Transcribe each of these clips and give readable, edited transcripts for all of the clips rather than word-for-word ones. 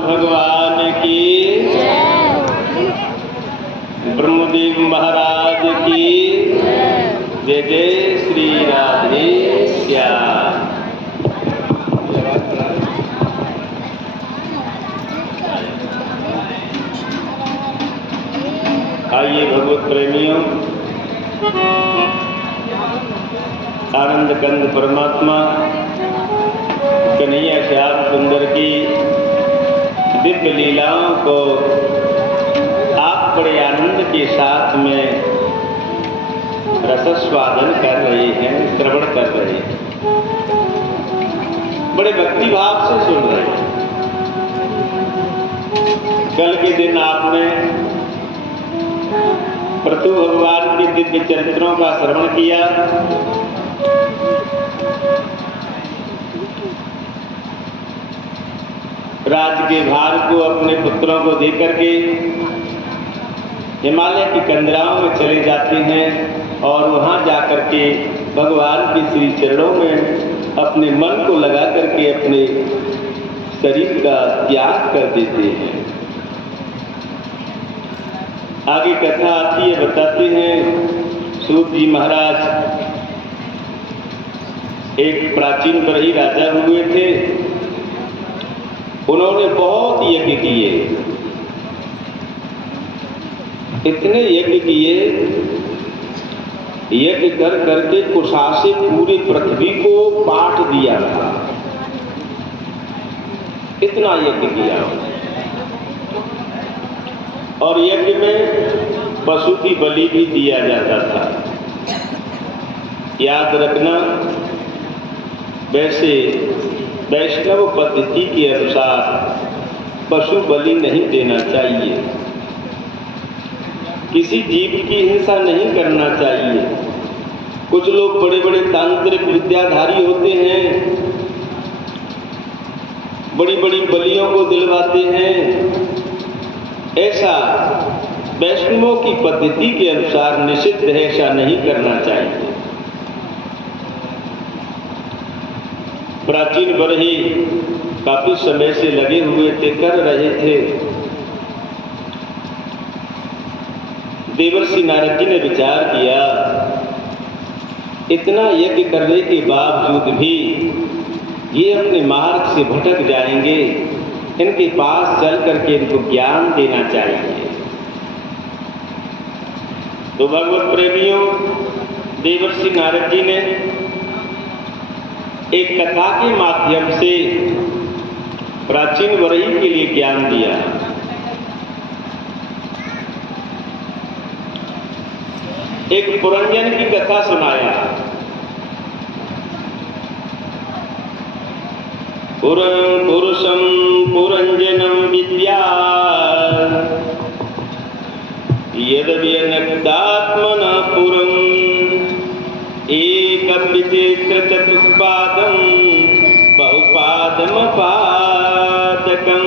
भगवान की, ब्रह्मदेव महाराज की जय। जय श्री राधे श्याम। आइए भगवत प्रेमियों, आनंद कंद परमात्मा कन्हैया श्याम सुंदर की दिव्य लीलाओं को आप बड़े आनंद के साथ में रसस्वादन कर रहे हैं, श्रवण कर रहे हैं, बड़े भक्ति भाव से सुन रहे हैं। कल के दिन आपने प्रभु भगवान के दिव्य चरित्रों का श्रवण किया। राज के भार को अपने पुत्रों को देकर के हिमालय की कंदराओं में चले जाते हैं और वहां जाकर के भगवान के श्री चरणों में अपने मन को लगा करके अपने शरीर का त्याग कर देते हैं। आगे कथा आती है, बताते हैं सूत जी महाराज एक प्राचीन बरही राजा हुए थे। उन्होंने बहुत यज्ञ किए, इतने यज्ञ किए, यज्ञ कर करके कुशा से पूरी पृथ्वी को बांट दिया था। इतना यज्ञ किया और यज्ञ में पशु की बलि भी दिया जाता था। याद रखना, वैसे वैष्णव पद्धति के अनुसार पशु बलि नहीं देना चाहिए, किसी जीव की हिंसा नहीं करना चाहिए। कुछ लोग बड़े बड़े तांत्रिक विद्याधारी होते हैं, बड़ी बड़ी बलियों को दिलवाते हैं। ऐसा वैष्णवों की पद्धति के अनुसार निषिद्ध है, ऐसा नहीं करना चाहिए। प्राचीन बरही काफी समय से लगे हुए थे, कर रहे थे। देवर्षि नारद जी ने विचार किया, इतना यज्ञ करने के बावजूद भी ये अपने मार्ग से भटक जाएंगे, इनके पास चल करके इनको ज्ञान देना चाहिए। तो भगवत प्रेमियों, देवर्षि नारद जी ने एक कथा के माध्यम से प्राचीन बरही के लिए ज्ञान दिया। एक पुरंजन की कथा सुनाया। पुरुषम पुरंजनम विद्या यद व्यनक्तात्मना पुरम एक विचित्र चतुष्पादम बहुपादम पादकम।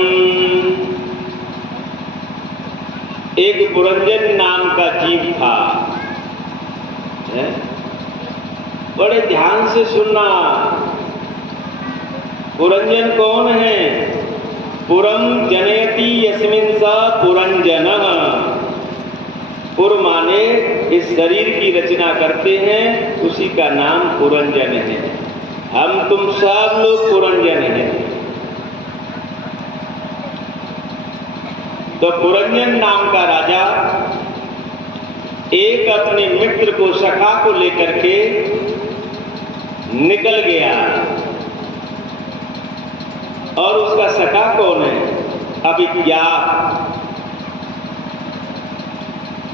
एक पुरंजन नाम का जीव था। बड़े ध्यान से सुनना, पुरंजन कौन है? पुरम जनयति यस्मिन् स पुरंजनः। पुर माने इस शरीर की रचना करते हैं, उसी का नाम पुरंजन है। हम तुम सब लोग पुरंजन हैं। तो पुरंजन नाम का राजा अपने मित्र को, सखा को लेकर के निकल गया। और उसका सखा कौन है? अभिज्ञात।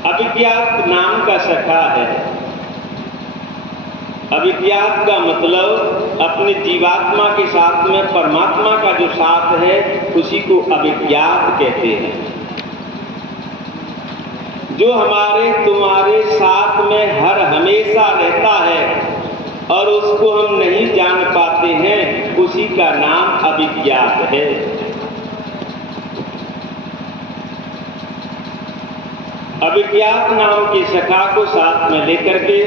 अभिज्ञात नाम का सखा है। अभिज्ञात का मतलब अपने जीवात्मा के साथ में परमात्मा का जो साथ है उसी को अभिज्ञात कहते हैं। जो हमारे तुम्हारे साथ में हर हमेशा रहता है और उसको हम नहीं जान पाते हैं, उसी का नाम अभिज्ञात है। अभिज्ञात नाम की सखा को साथ में लेकर के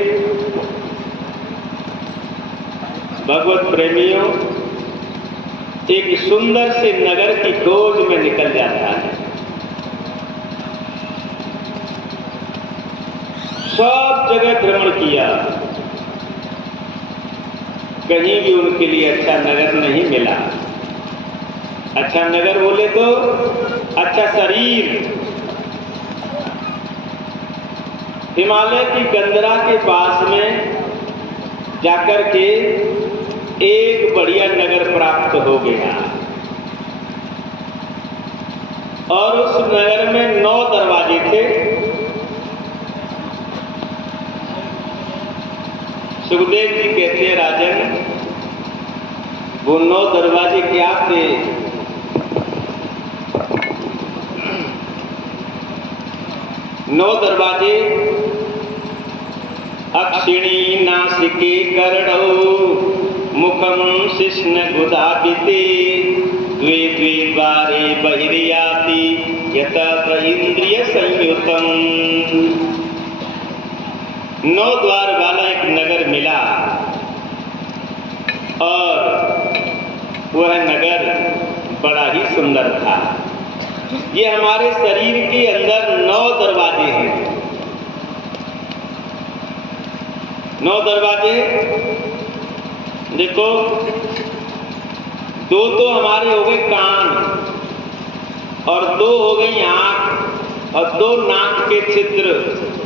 भगवत प्रेमियों एक सुंदर से नगर की खोज में निकल जाता है। सब जगह भ्रमण किया, कहीं भी उनके लिए अच्छा नगर नहीं मिला। अच्छा नगर बोले तो अच्छा शरीर। हिमालय की गंदरा के पास में जाकर के एक बढ़िया नगर प्राप्त हो गया और उस नगर में 9 दरवाजे थे। सुखदेव जी कहते हैं, राजन वो 9 दरवाजे क्या थे? 9 दरवाजे अक्षिणी नासिके कर्णौ मुखम शिष्ण गुदापिते द्वे द्वे द्वारे बहिर्याति यथा इंद्रिय संयुतम। 9 द्वार वाला एक नगर मिला और वह नगर बड़ा ही सुंदर था। ये हमारे शरीर के अंदर 9 दरवाजे हैं। 9 दरवाजे देखो, 2 तो हमारे हो गए कान और 2 हो गई आंख और 2 नाक के छिद्र,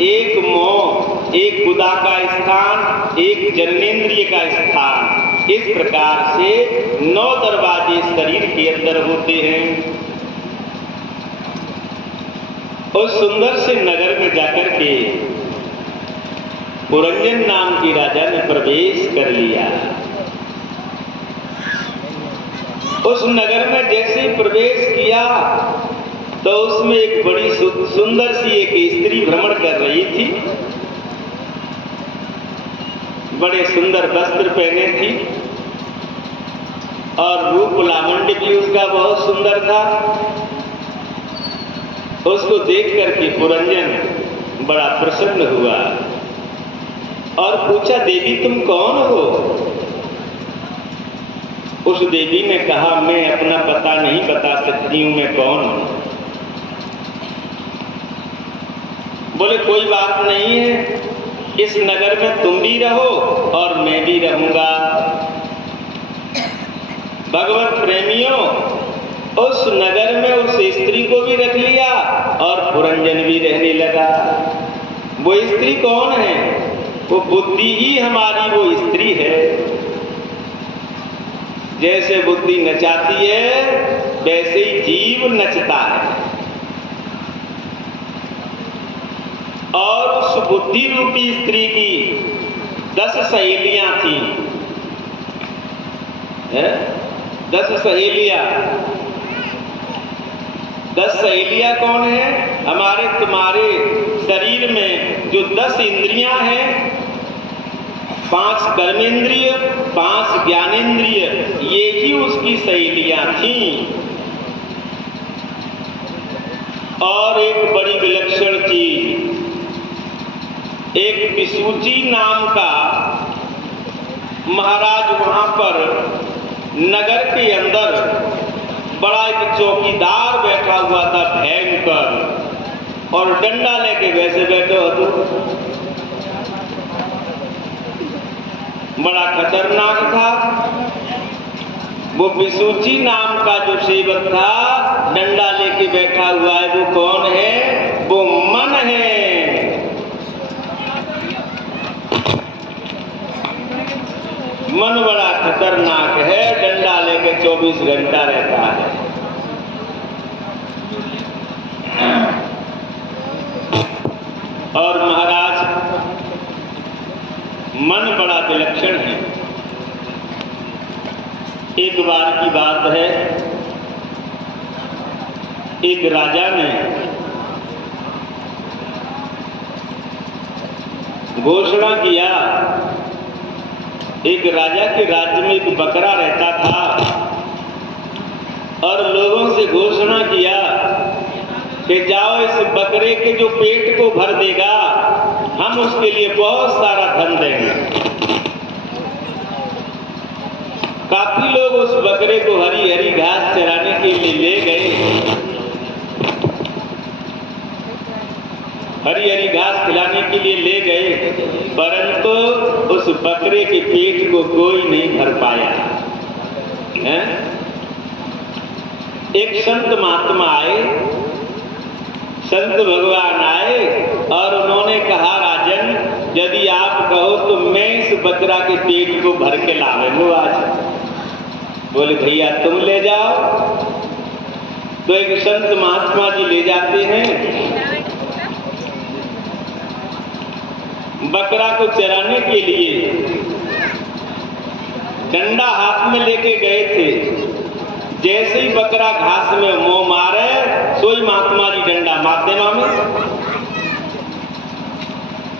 1 मुंह, 1 गुदा का स्थान, 1 जननेंद्रिय का स्थान। इस प्रकार से 9 दरवाजे शरीर के अंदर होते हैं। उस सुंदर से नगर में जाकर के पुरंजन नाम की राजा ने प्रवेश कर लिया। उस नगर में जैसे ही प्रवेश किया तो उसमें एक बड़ी सुंदर सी एक स्त्री भ्रमण कर रही थी। बड़े सुंदर वस्त्र पहने थी और रूप लावण्य भी उसका बहुत सुंदर था। उसको देख करके पुरंजन बड़ा प्रसन्न हुआ और पूछा, देवी तुम कौन हो? उस देवी ने कहा, मैं अपना पता नहीं बता सकती हूं, मैं कौन हूं। बोले कोई बात नहीं है, इस नगर में तुम भी रहो और मैं भी रहूंगा। भगवत प्रेमियों, उस नगर में उस स्त्री को भी रख लिया और पुरंजन भी रहने लगा। वो स्त्री कौन है? वो बुद्धि ही हमारी वो स्त्री है। जैसे बुद्धि नचाती है वैसे ही जीव नचता है। और उस बुद्धि रूपी स्त्री की 10 सहेलियां थीं। 10 सहेलियां। 10 सहेलियां कौन है? हमारे तुम्हारे शरीर में जो 10 इंद्रियां हैं, 5 कर्मेंद्रिय, 5 ज्ञानेंद्रिय, ये ही उसकी सहेलियां थीं। और एक बड़ी विलक्षण चीज, एक विसूची नाम का महाराज वहां पर नगर के अंदर बड़ा एक चौकीदार बैठा हुआ था, भयंकर, और डंडा लेके वैसे बैठे हो तो बड़ा खतरनाक था। वो विसूची नाम का जो सेवक था, डंडा लेके बैठा हुआ है, वो कौन है? वो मन है। मन बड़ा खतरनाक है, डंडा लेके 24 घंटा रहता है। और महाराज मन बड़ा विलक्षण है। एक बार की बात है, एक राजा ने घोषणा किया। एक राजा के राज्य में एक बकरा रहता था और लोगों से घोषणा किया कि जाओ इस बकरे के जो पेट को भर देगा हम उसके लिए बहुत सारा धन देंगे। काफी लोग उस बकरे को हरी हरी घास चराने के लिए ले गए, हरी हरी घास खिलाने के लिए ले गए, परंतु उस बकरे के पेट को कोई नहीं भर पाया है? एक संत महात्मा आए, संत भगवान आए और उन्होंने कहा, राजन यदि आप कहो तो मैं इस बकरा के पेट को भर के लाऊंगा आज। बोले भैया तुम ले जाओ। तो एक संत महात्मा जी ले जाते हैं, बकरा को चराने के लिए डंडा हाथ में लेके गए थे। जैसे ही बकरा घास में मुंह मारे, सोई महात्मा जी डंडा मार देना में।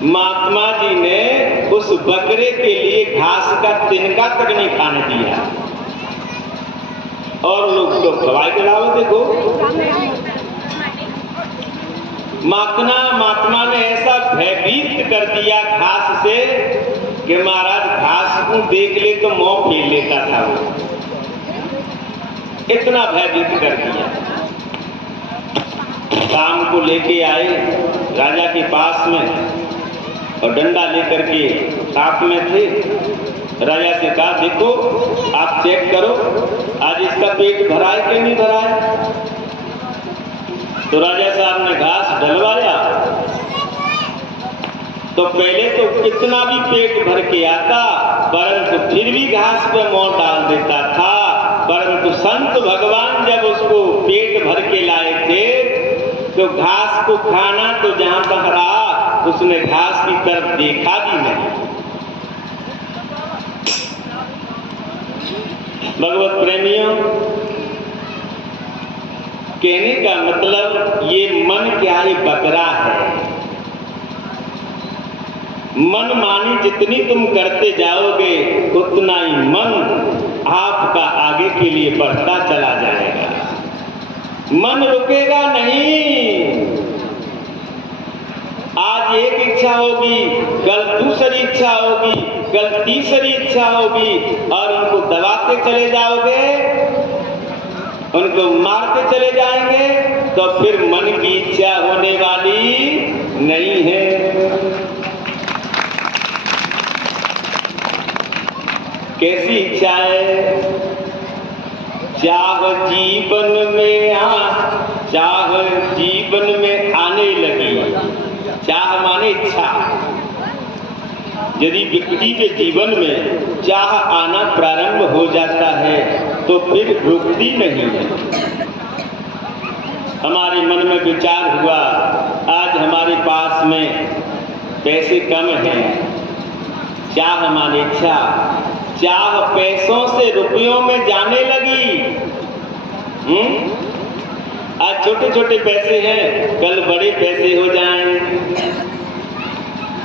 महात्मा जी ने उस बकरे के लिए घास का तिनका तक नहीं खाने दिया और लोग तो दवाई खिलाओ। देखो महात्मा ने ऐसा भयभीत कर दिया घास से कि महाराज घास को देख ले तो मुंह फेर लेता था वो, इतना भयभीत कर दिया। शाम को लेके आए राजा के पास में और डंडा लेकर के साथ में थे। राजा से कहा, देखो आप चेक करो आज इसका पेट भरा है कि नहीं भरा है। तो राजा साहब ने घास ढलवाया तो पहले तो कितना भी पेट भर के आता, परंतु फिर भी घास पे मुंह डाल देता था। परंतु संत भगवान जब उसको पेट भर के लाए थे तो घास को खाना तो जहां तक रहा उसने घास की तरफ देखा भी नहीं। भगवत प्रेमियों, कहने का मतलब ये मन क्या है, बकरा है। मन मानी जितनी तुम करते जाओगे उतना ही मन आपका आगे के लिए बढ़ता चला जाएगा। मन रुकेगा नहीं। आज एक इच्छा होगी, कल दूसरी इच्छा होगी, कल तीसरी इच्छा होगी और उनको दबाते चले जाओगे, उनको मारते चले जाएंगे तो फिर मन की इच्छा होने वाली नहीं है। कैसी इच्छा है? चाह जीवन में आने लगी। चाह माने इच्छा। यदि व्यक्ति के जीवन में चाह आना प्रारंभ हो जाता है तो फिर रुकती नहीं है। हमारे मन में विचार हुआ, आज हमारे पास में पैसे कम हैं, चाह माने इच्छा, चाह पैसों से रुपयों में जाने लगी। आज छोटे छोटे पैसे हैं, कल बड़े पैसे हो जाएं,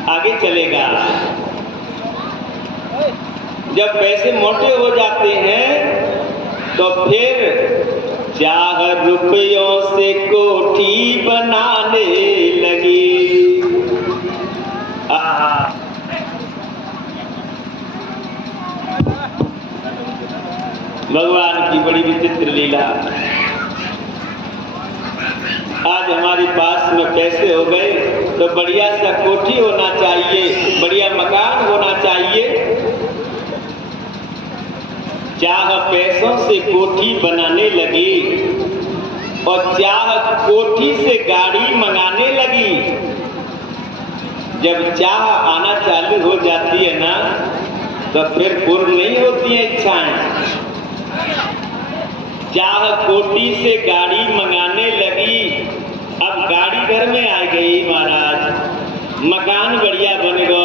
आगे चलेगा। जब पैसे मोटे हो जाते हैं तो फिर चाह रुपयों से कोठी बनाने लगी। भगवान की बड़ी विचित्र लीला। आज हमारे पास में पैसे हो गए तो बढ़िया सा कोठी होना चाहिए, बढ़िया मकान होना चाहिए। चाह पैसों से कोठी बनाने लगी और चाह कोठी से गाड़ी मंगाने लगी। जब चाह आना चालू हो जाती है ना तो फिर पूर्ण नहीं होती हैं इच्छाएं। चाह कोटि से गाड़ी मंगाने लगी, अब गाड़ी घर में आ गई महाराज, मकान बढ़िया बन गया,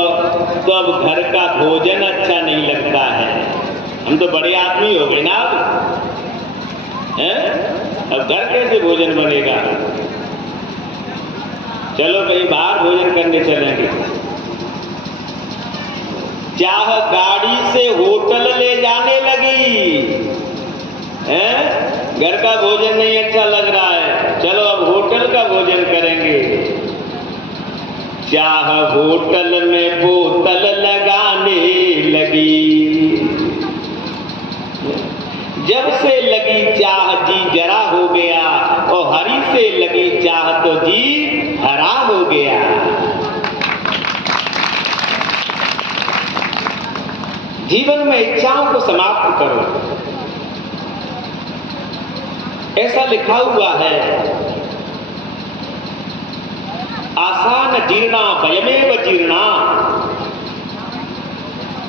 तो अब घर का भोजन अच्छा नहीं लगता है। हम तो बड़े आदमी हो गए ना अब घर कैसे भोजन बनेगा? चलो कहीं बाहर भोजन करने चलेंगे। चाह गाड़ी से होटल ले जाने लगी, घर का भोजन नहीं अच्छा लग रहा है, चलो अब होटल का भोजन करेंगे। चाह होटल में बोतल लगाने लगी, जब से लगी चाह जी जरा हो गया, और हरी से लगी चाह तो जी हरा हो गया। जीवन में इच्छाओं को समाप्त करो, ऐसा लिखा हुआ है। आसान जीर्णा वयमेव जीर्णा,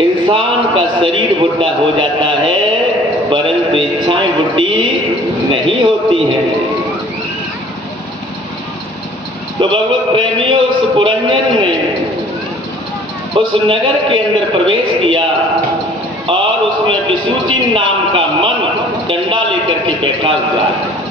इंसान का शरीर बुढ़ा हो जाता है, परंतु इच्छाएं बुढ़ी नहीं होती हैं। तो भगवत प्रेमियों, उस पुरंजन ने उस नगर के अंदर प्रवेश किया और उसमें विसूचिन नाम का मन डंडा लेकर के बैठा हुआ है।